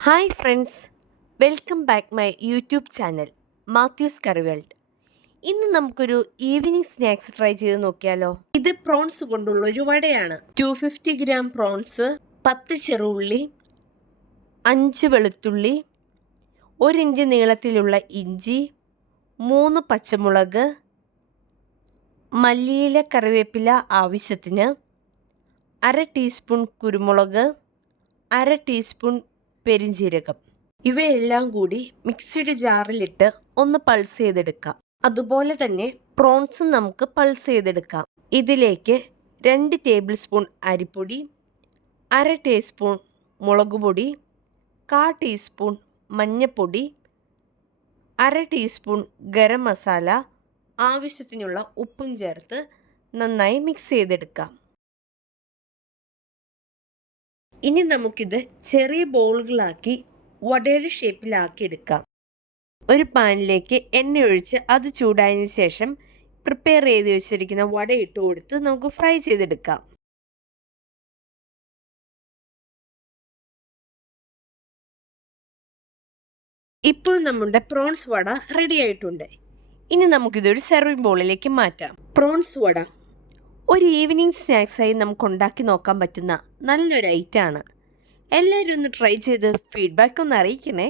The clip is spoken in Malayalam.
Hi friends, welcome back my YouTube channel Mathews curry world. ഇന്ന് നമുക്കൊരു ഈവനിങ് സ്നാക്സ് ട്രൈ ചെയ്ത് നോക്കിയാലോ. ഇത് പ്രോൺസ് കൊണ്ടുള്ള ഒരു വടയാണ്. 250 ഗ്രാം പ്രോൺസ്, 10 ചെറുള്ളി, 5 വെളുത്തുള്ളി, 1 ഇഞ്ച് നീളത്തിലുള്ള ഇഞ്ചി, 3 പച്ചമുളക്, മല്ലിയില കറിവേപ്പില ആവശ്യത്തിന്, 1/2 ടീസ്പൂൺ കുരുമുളക്, 1/2 ടീസ്പൂൺ പെരിഞ്ജീരകം. ഇവയെല്ലാം കൂടി മിക്സിയുടെ ജാറിലിട്ട് ഒന്ന് പൾസ് ചെയ്തെടുക്കാം. അതുപോലെ തന്നെ പ്രോൺസും നമുക്ക് പൾസ് ചെയ്തെടുക്കാം. ഇതിലേക്ക് 2 ടേബിൾ സ്പൂൺ അരിപ്പൊടി, 1/2 ടീസ്പൂൺ മുളക് പൊടി, 1/4 ടീസ്പൂൺ മഞ്ഞൾപ്പൊടി, 1/2 ടീസ്പൂൺ ഗരം മസാല, ആവശ്യത്തിനുള്ള ഉപ്പും ചേർത്ത് നന്നായി മിക്സ് ചെയ്തെടുക്കാം. ഇനി നമുക്കിത് ചെറിയ ബോളുകളാക്കി വടയുടെ ഷേപ്പിലാക്കി എടുക്കാം. ഒരു പാനിലേക്ക് എണ്ണ ഒഴിച്ച് അത് ചൂടായതിനു ശേഷം പ്രിപ്പയർ ചെയ്ത് വെച്ചിരിക്കുന്ന വട ഇട്ട് കൊടുത്ത് നമുക്ക് ഫ്രൈ ചെയ്തെടുക്കാം. ഇപ്പോൾ നമ്മുടെ പ്രോൺസ് വട റെഡി ആയിട്ടുണ്ട്. ഇനി നമുക്കിതൊരു സെർവിങ് ബോളിലേക്ക് മാറ്റാം. പ്രോൺസ് വട ഒരു ഈവനിങ് സ്നാക്സായി നമുക്ക് ഉണ്ടാക്കി നോക്കാൻ പറ്റുന്ന നല്ലൊരു ഐറ്റമാണ്. എല്ലാവരും ഒന്ന് ട്രൈ ചെയ്ത് ഫീഡ്ബാക്ക് ഒന്ന് അറിയിക്കണേ.